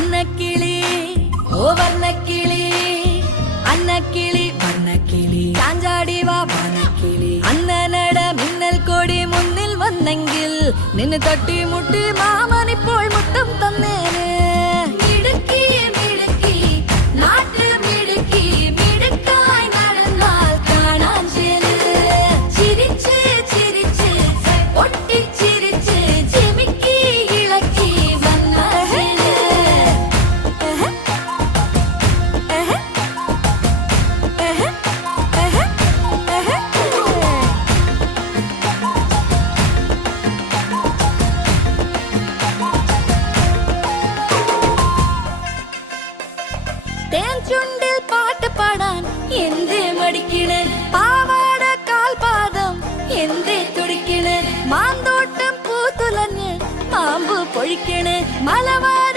അന്നക്കിളി ഓ വർണ്ണക്കിളി അന്നക്കിളി വർണ്ണക്കിളി ചാഞ്ചാടി വാ വനക്കിളി അന്നനട മിന്നൽ കൊടി മുന്നിൽ വന്നെങ്കിൽ നിന്നെ തട്ടി മുട്ടി മാമനിപ്പോൾ മുത്തം തന്നേനെ മിടുക്കി മിടുക്കി നാട്ടു മിടുക്കി മിടുക്കായി നടന്നാൽ കാണാൻ ചെല് ചിരിച്ച് ചിരിച്ച് ഒട്ടിച്ചിരിച്ച് ചിമിക്കി ഇളക്കി വന്ന തേൻ ചുണ്ടിൽ പാട്ട് പാടാൻ എന്തേ മടിക്കണ് പാവാട കാൽപാദം എന്തേ തുടിക്കണ് മാന്തോട്ടം പൂത്തുലഞ്ഞ് പാമ്പ് പൊഴിക്കണ് മലവാര